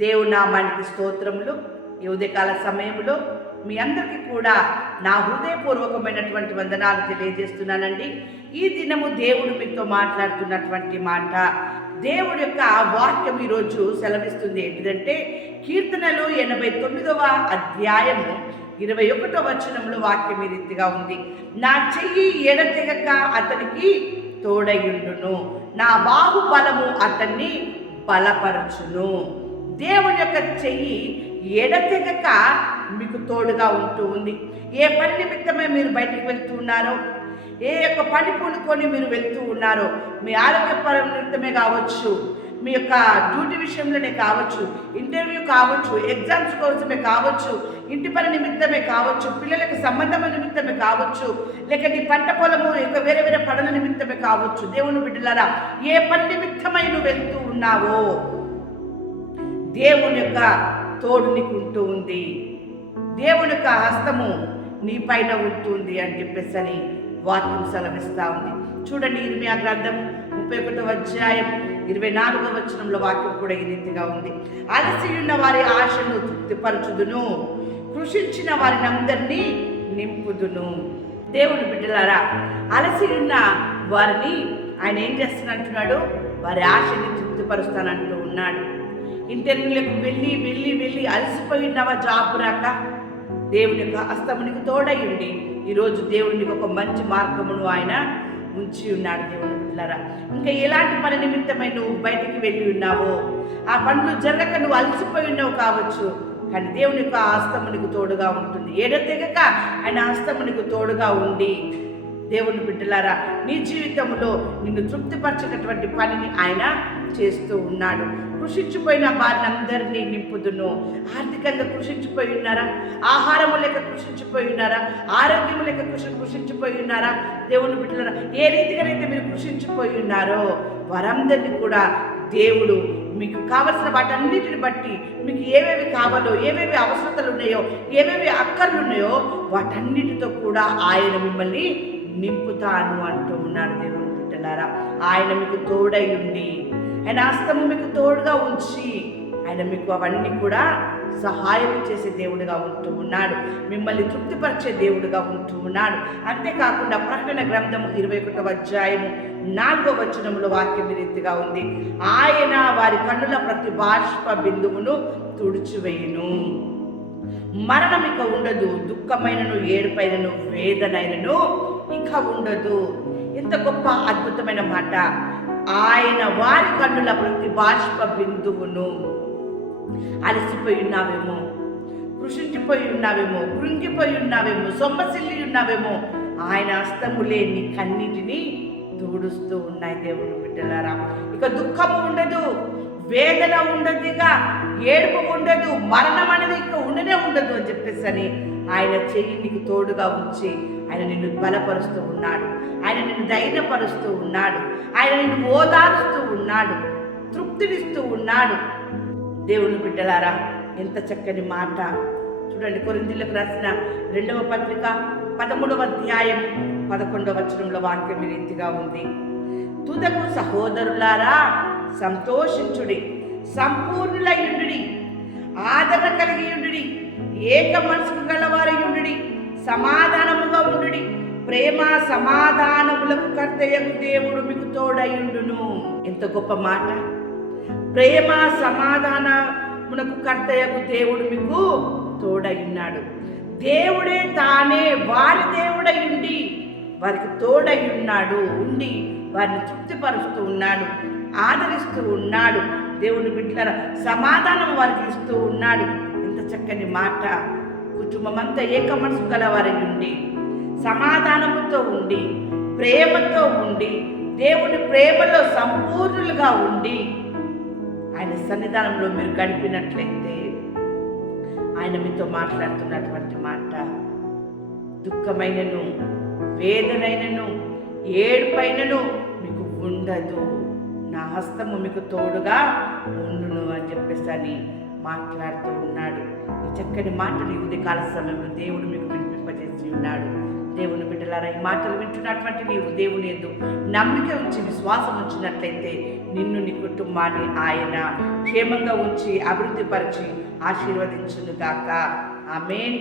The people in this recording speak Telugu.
దేవుని నామానికి స్తోత్రములు. ఈ ఉదయకాల సమయంలో మీ అందరికీ కూడా నా హృదయపూర్వకమైనటువంటి వందనాలు తెలియజేస్తున్నానండి. ఈ దినము దేవుడు మీతో మాట్లాడుతున్నటువంటి మాట దేవుడి యొక్క వాక్యం ఈరోజు సెలవిస్తుంది. ఏంటిదంటే కీర్తనలు ఎనభై తొమ్మిదవ అధ్యాయము ఇరవై ఒకటో వచనంలో వాక్యం ఈ రీతిగా ఉంది. నా చెయ్యి ఎడతెగక అతనికి తోడయుండును నా బాహుబలము అతన్ని బలపరచును. దేవుని యొక్క చెయ్యి ఎడతెగక మీకు తోడుగా ఉంటూ ఉంది. ఏ పని నిమిత్తమే మీరు బయటికి వెళ్తూ ఉన్నారో ఏ యొక్క పని పూనుకొని మీరు వెళ్తూ ఉన్నారో మీ ఆరోగ్యపర నిమిత్తమే కావచ్చు మీ యొక్క డ్యూటీ విషయంలోనే కావచ్చు ఇంటర్వ్యూ కావచ్చు ఎగ్జామ్స్ కోసమే కావచ్చు ఇంటి పని నిమిత్తమే కావచ్చు పిల్లలకు సంబంధం నిమిత్తమే కావచ్చు లేక నీ పంట పొలము యొక్క వేరే వేరే పనుల నిమిత్తమే కావచ్చు. దేవుని బిడ్డలారా ఏ పని నిమిత్తమై నువ్వు వెళ్తూ ఉన్నావో దేవుని యొక్క తోడు నీకు ఉంటూ ఉంది. దేవుని యొక్క హస్తము నీ పైన ఉంటుంది అని చెప్పేసి అని వాక్యం సెలవిస్తూ ఉంది. చూడండి ఇరిమియా గ్రంథం ముప్పై ఒకటో అధ్యాయం ఇరవై నాలుగో వచనంలో వాక్యం కూడా ఈ రీతిగా ఉంది. అలసి ఉన్న వారి ఆశను తృప్తిపరచుదును కృషించిన వారిని అందరినీ నింపుదును. దేవుని బిడ్డలారా అలసి ఉన్న వారిని ఆయన ఏం చేస్తున్నట్టున్నాడు వారి ఆశని తృప్తిపరుస్తానంటూ ఉన్నాడు. ఇంటర్వ్యూలకు వెళ్ళి వెళ్ళి వెళ్ళి అలసిపోయి ఉన్నావా జాబ్ రాక? దేవుని యొక్క హస్తమునికి తోడయ్యండి. ఈరోజు దేవునికి ఒక మంచి మార్గమును ఆయన ఉంచి ఉన్నాడు దేవుని బిడ్డలారా. ఇంకా ఎలాంటి పని నిమిత్తమై నువ్వు బయటికి వెళ్ళి ఉన్నావో ఆ పనులు జరగక నువ్వు అలసిపోయి ఉన్నావు కావచ్చు కానీ దేవుని యొక్క హస్తమునికి తోడుగా ఉంటుంది. ఏడతెగక ఆయన హస్తమునికి తోడుగా ఉండి దేవుని బిడ్డలారా నీ జీవితంలో నిన్ను తృప్తిపరచేటటువంటి పనిని ఆయన చేస్తూ ఉన్నాడు. కృషించిపోయిన వారినందరినీ నింపుదును. ఆర్థికంగా కృషించిపోయి ఉన్నారా? ఆహారము లేక కృషించిపోయి ఉన్నారా? ఆరోగ్యము లేక కృషి కృషించిపోయి ఉన్నారా? దేవుని బిడ్డలారా ఏ రీతిగానైతే మీరు కృషించిపోయి ఉన్నారో వారందరినీ కూడా దేవుడు మీకు కావలసిన వాటన్నిటిని బట్టి మీకు ఏవేవి కావాలో ఏవేవి అవసరతలు ఉన్నాయో ఏవేవి అక్కర్లు ఉన్నాయో వాటన్నిటితో కూడా ఆయన మిమ్మల్ని నింపుతాను అంటూ ఉన్నాడు దేవుని బిడ్డలారా. ఆయన మీకు తోడై ఉండి ఆయన హస్తము మీకు తోడుగా ఉంచి ఆయన మీకు అవన్నీ కూడా సహాయం చేసే దేవుడిగా ఉంటూ ఉన్నాడు. మిమ్మల్ని తృప్తిపరిచే దేవుడిగా ఉంటూ ఉన్నాడు. అంతేకాకుండా ప్రకటన గ్రంథము ఇరవై ఒకటవ అధ్యాయము నాలుగో వచనంలో వాక్యం రీతిగా ఉంది. ఆయన వారి కన్నుల ప్రతి బాష్ప బిందువును తుడిచివేయును. మరణం ఇక ఉండదు దుఃఖమైనను ఏడుపైనను వేదనైనను ఇంకా ఉండదు. ఎంత గొప్ప అద్భుతమైన మాట. ఆయన వారి కన్నుల ప్రతి బాష్ప బిందువును అలసిపోయి ఉన్నావేమో కృషించిపోయి ఉన్నావేమో కృంగిపోయి ఉన్నావేమో సొమ్మసిల్లి ఉన్నావేమో ఆయన హస్తములే నీ కన్నిటిని తోడుస్తూ ఉన్నాయి దేవుని బిడ్డలారా. ఇక దుఃఖము ఉండదు వేదన ఉండదు ఇక ఏడుపు ఉండదు మరణం అనేది ఇక ఉండనే ఉండదు అని చెప్పేసి అని ఆయన చెయ్యి నీకు తోడుగా ఉంచి ఆయన నిన్ను బలపరుస్తూ ఉన్నాడు. ఆయన నిన్ను ధైర్యపరుస్తూ ఉన్నాడు. ఆయన నిన్ను ఓదారుస్తూ ఉన్నాడు. తృప్తినిస్తూ ఉన్నాడు. దేవుని బిడ్డలారా ఎంత చక్కని మాట. చూడండి కొరిందులకు రాసిన రెండవ పత్రిక పదమూడవ అధ్యాయం పదకొండవ వచనంలో వాక్యం రీతిగా ఉంది. తుదకు సహోదరులారా సంతోషించుడి సంపూర్ణులయుండుడి ఆదరణ కలిగియుండుడి ఏక మనసుకు గలవ ఉండుడి సమాధానముగా ఉండుడి. ప్రేమ సమాధానములకు కర్తయ్యకు దేవుడు మీకు తోడయుండును. ఎంత గొప్ప మాట. ప్రేమ సమాధానమునకు కర్తయ్యకు దేవుడు మీకు తోడయున్నాడు. దేవుడే తానే వారి దేవుడై ఉండి వారికి తోడై ఉన్నాడు ఉండి వారిని తృప్తిపరుస్తూ ఉన్నాడు ఆదరిస్తూ ఉన్నాడు. దేవుని బిడ్డల సమాధానం వారికి ఇస్తూ ఉన్నాడు. ఇంత చక్కని మాట. కుటుంబం అంతా ఏక మనసు గలవారై ఉండి సమాధానముతో ఉండి ప్రేమతో ఉండి దేవుని ప్రేమలో సంపూర్ణులుగా ఉండి ఆయన సన్నిధానంలో మీరు గడిపినట్లయితే ఆయన మీతో మాట్లాడుతున్నటువంటి మాట దుఃఖమైనను వేదనైనను ఏడుపైనను మీకు ఉండదు. నా హస్తము మీకు తోడుగా ఉండును అని చెప్పేసి అని మాట్లాడుతూ ఉన్నాడు. చక్కని మాటలు ఉంది ఉదయకాల సమయంలో దేవుడు మీకు వినిపింపజేసి ఉన్నాడు. దేవుని బిడ్డలారా ఈ మాటలు వింటున్నటువంటి నీవు దేవుని ఎందు నమ్మిక ఉంచి విశ్వాసం ఉంచినట్లయితే నిన్ను నీ కుటుంబాన్ని ఆయన క్షేమంగా ఉంచి అభివృద్ధి పరిచి ఆశీర్వదించును గాక ఆమెన్.